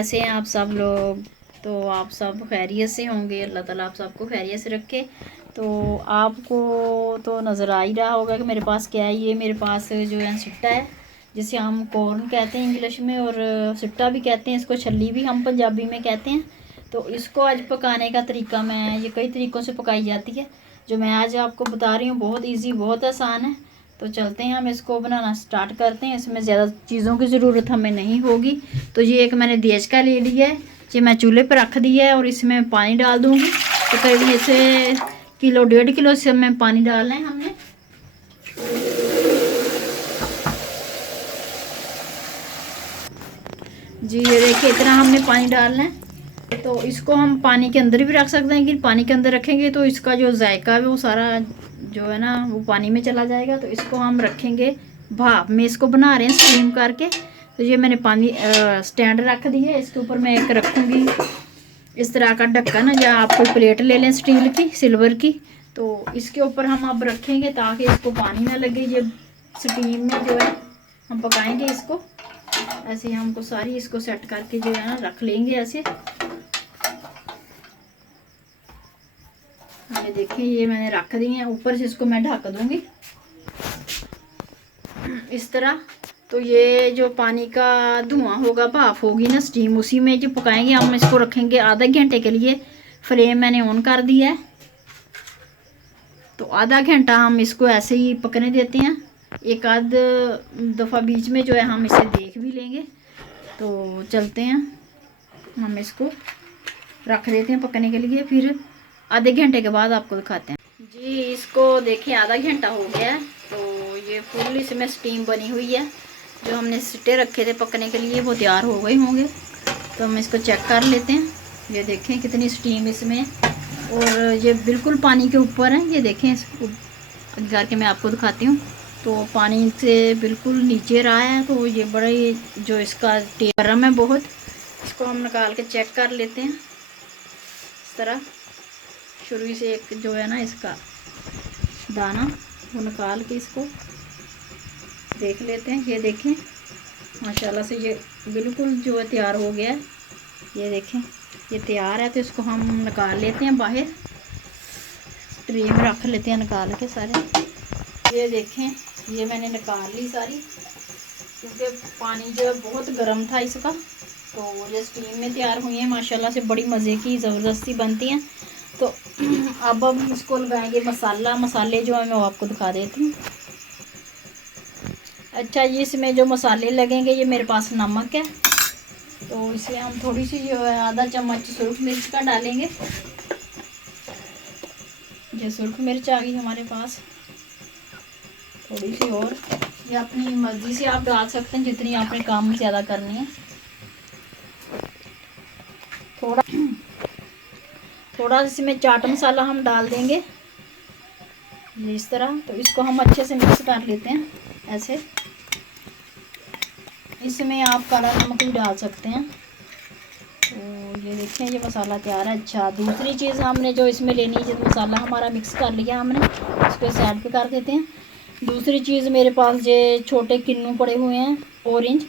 कैसे हैं आप सब लोग। तो आप सब खैरियत से होंगे, अल्लाह ताला आप सबको खैरियत से रखे। तो आपको तो नज़र आ ही रहा होगा कि मेरे पास क्या है। ये मेरे पास जो है सिट्टा है, जिसे हम कॉर्न कहते हैं इंग्लिश में, और सिट्टा भी कहते हैं इसको, छल्ली भी हम पंजाबी में कहते हैं। तो इसको आज पकाने का तरीका, मैं ये कई तरीक़ों से पकाई जाती है, जो मैं आज आपको बता रही हूँ। बहुत ईजी, बहुत आसान है। तो चलते हैं, हम इसको बनाना स्टार्ट करते हैं। इसमें ज़्यादा चीज़ों की ज़रूरत हमें नहीं होगी। तो ये एक मैंने देश का ले लिया है, ये मैं चूल्हे पर रख दिया है और इसमें पानी डाल दूँगी। तो करीब इसे किलो 1.5 किलो से हमें पानी डालना है हमने। जी ये देखिए, इतना हमने पानी डालना है। तो इसको हम पानी के अंदर भी रख सकते हैं, लेकिन पानी के अंदर रखेंगे तो इसका जो जायका है वो सारा जो है ना वो पानी में चला जाएगा। तो इसको हम रखेंगे भाप में, इसको बना रहे हैं स्टीम करके। तो ये मैंने पानी स्टैंड रख दिया है, इसके ऊपर मैं एक रखूँगी इस तरह का ढक्कन, या आप कोई प्लेट ले लें स्टील की, सिल्वर की। तो इसके ऊपर हम अब रखेंगे ताकि इसको पानी ना लगे। ये स्टीम में जो है हम पकाएंगे इसको। ऐसे ही हमको सारी इसको सेट करके जो है ना रख लेंगे ऐसे। ये देखिए, ये मैंने रख दी है, ऊपर से इसको मैं ढक दूंगी इस तरह। तो ये जो पानी का धुआं होगा, भाप होगी ना, स्टीम, उसी में जो पकाएंगे हम। इसको रखेंगे आधा घंटे के लिए। फ्लेम मैंने ऑन कर दिया है। तो आधा घंटा हम इसको ऐसे ही पकने देते हैं। एक आध दफ़ा बीच में जो है हम इसे देख भी लेंगे। तो चलते हैं, हम इसको रख देते हैं पकने के लिए, फिर आधे घंटे के बाद आपको दिखाते हैं। जी इसको देखिए, आधा घंटा हो गया है। तो ये फुल इसमें स्टीम बनी हुई है। जो हमने सिट्टे रखे थे पकने के लिए वो तैयार हो गए होंगे। तो हम इसको चेक कर लेते हैं। ये देखें कितनी स्टीम इसमें, और ये बिल्कुल पानी के ऊपर है। ये देखें, इसको करके मैं आपको दिखाती हूँ। तो पानी से बिल्कुल नीचे रहा है। तो ये बड़ा ही जो इसका गर्म है बहुत। इसको हम निकाल के चेक कर लेते हैं इस तरह। शुरू से एक जो है ना इसका दाना वो निकाल के इसको देख लेते हैं। ये देखें, माशाल्लाह से ये बिल्कुल जो है तैयार हो गया है। ये देखें, ये तैयार है। तो इसको हम निकाल लेते हैं बाहर, ट्रे में रख लेते हैं निकाल के सारे। ये देखें, ये मैंने निकाल ली सारी, क्योंकि पानी जो है बहुत गर्म था इसका। तो ये स्टीम में तैयार हुई है माशाल्लाह से, बड़ी मज़े की ज़बरदस्ती बनती हैं। तो अब हम इसको लगाएंगे मसाला। मसाले जो है मैं वो आपको दिखा देती हूँ। अच्छा, ये इसमें जो मसाले लगेंगे, ये मेरे पास नमक है। तो इसे हम थोड़ी सी जो है आधा चम्मच सुरख मिर्च का डालेंगे। ये सुरख मिर्च आ गई हमारे पास, थोड़ी सी और। ये अपनी मर्ज़ी से आप डाल सकते हैं, जितनी आपने काम ज़्यादा करनी है। थोड़ा इसमें चाट मसाला हम डाल देंगे इस तरह। तो इसको हम अच्छे से मिक्स कर लेते हैं ऐसे। इसमें आप काला नमक भी डाल सकते हैं। तो ये देखें, ये मसाला तैयार है। अच्छा, दूसरी चीज़ हमने जो इसमें लेनी है, जब मसाला हमारा मिक्स कर लिया हमने, इसको साइड पे कर देते हैं। दूसरी चीज़ मेरे पास ये छोटे किन्नू पड़े हुए हैं, ऑरेंज।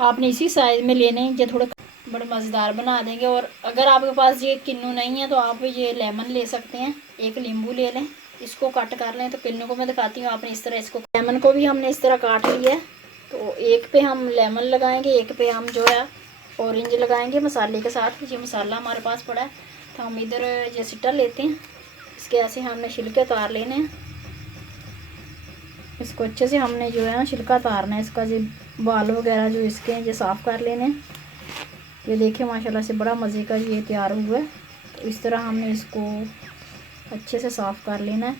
आपने इसी साइज़ में लेने हैं, ये थोड़े बड़े मज़ेदार बना देंगे। और अगर आपके पास ये किन्नू नहीं है तो आप ये लेमन ले सकते हैं, एक नींबू ले लें, इसको कट कर लें। तो किन्नू को मैं दिखाती हूँ, आपने इस तरह इसको, लेमन को भी हमने इस तरह काट लिया है। तो एक पे हम लेमन लगाएंगे, एक पे हम जो है ऑरेंज लगाएंगे मसाले के साथ। ये मसाला हमारे पास पड़ा है। तो हम इधर ये सिट्टा लेते हैं, इसके ऐसे हमने छिलके उतार लेने हैं। इसको अच्छे से हमने जो है ना छिलका उतारना है, इसका जो बाल वगैरह जो इसके हैं ये साफ़ कर लेने हैं। ये देखिए, माशाल्लाह से बड़ा मज़े का ये तैयार हुआ है। तो इस तरह हमने इसको अच्छे से साफ़ कर लेना है।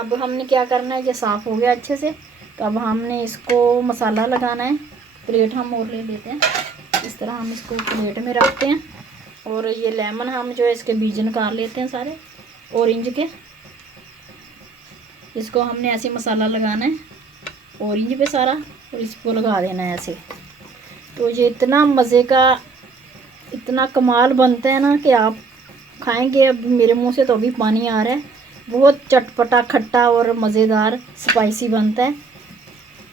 अब हमने क्या करना है, ये साफ़ हो गया अच्छे से। तो अब हमने इसको मसाला लगाना है। प्लेट हम और ले लेते हैं, इस तरह हम इसको प्लेट में रखते हैं। और ये लेमन हम जो है इसके बीज निकाल लेते हैं सारे ऑरेंज के। इसको हमने ऐसे मसाला लगाना है ऑरेंज पे सारा, और इसको लगा देना है ऐसे। तो ये इतना मज़े का, इतना कमाल बनता है ना कि आप खाएंगे, अब मेरे मुंह से तो अभी पानी आ रहा है। बहुत चटपटा, खट्टा और मज़ेदार स्पाइसी बनता है।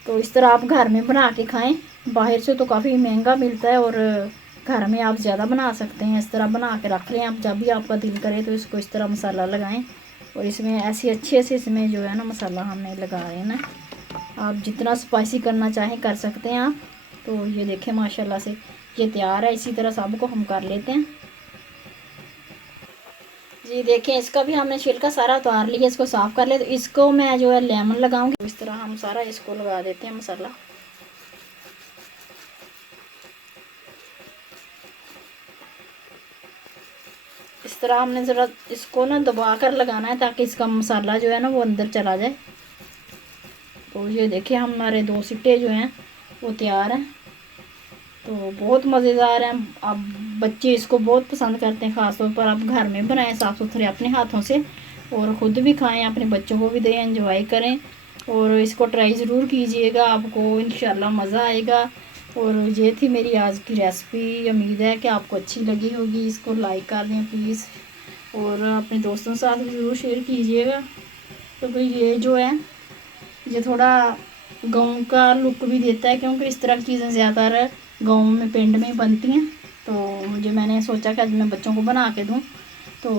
तो इस तरह आप घर में बना के खाएं, बाहर से तो काफ़ी महंगा मिलता है और घर में आप ज़्यादा बना सकते हैं। इस तरह बना के रख लें आप, जब भी आपका दिल करे तो इसको इस तरह मसाला लगाएं। और इसमें ऐसे अच्छे से इसमें जो है ना मसाला हमने लगा लेना। आप जितना स्पाइसी करना चाहें कर सकते हैं आप। तो ये देखें माशाल्लाह से ये तैयार है। इसी तरह सबको हम कर लेते हैं जी। देखें इसका भी हमने छिलका सारा उतार लिया, इसको साफ़ कर लिया। तो इसको मैं जो है लेमन लगाऊंगी। इस तरह हम सारा इसको लगा देते हैं मसाला। इस तरह हमने ज़रा इसको ना दबा कर लगाना है ताकि इसका मसाला जो है ना वो अंदर चला जाए। तो ये देखिए हमारे 2 सिट्टे जो हैं वो तैयार हैं। तो बहुत मज़ेदार हैं। अब बच्चे इसको बहुत पसंद करते हैं। ख़ास तौर पर आप घर में बनाएं साफ़ सुथरे अपने हाथों से, और ख़ुद भी खाएं, अपने बच्चों को भी दें, एंजॉय करें। और इसको ट्राई ज़रूर कीजिएगा, आपको इंशाल्लाह मज़ा आएगा। और ये थी मेरी आज की रेसिपी। उम्मीद है कि आपको अच्छी लगी होगी। इसको लाइक कर दें प्लीज़, और अपने दोस्तों के साथ भी ज़रूर शेयर कीजिएगा। तो भाई ये जो है ये थोड़ा गाँव का लुक भी देता है, क्योंकि इस तरह की चीज़ें ज़्यादातर गाँव में पिंड में बनती हैं। तो मुझे मैंने सोचा कि आज मैं बच्चों को बना के दूँ। तो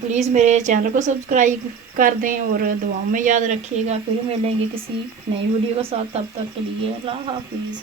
प्लीज़ मेरे चैनल को सब्सक्राइब कर दें और दुआओं में याद रखिएगा। फिर मिलेंगे किसी नई वीडियो के साथ, तब तक के लिए अल्लाह हाफिज़।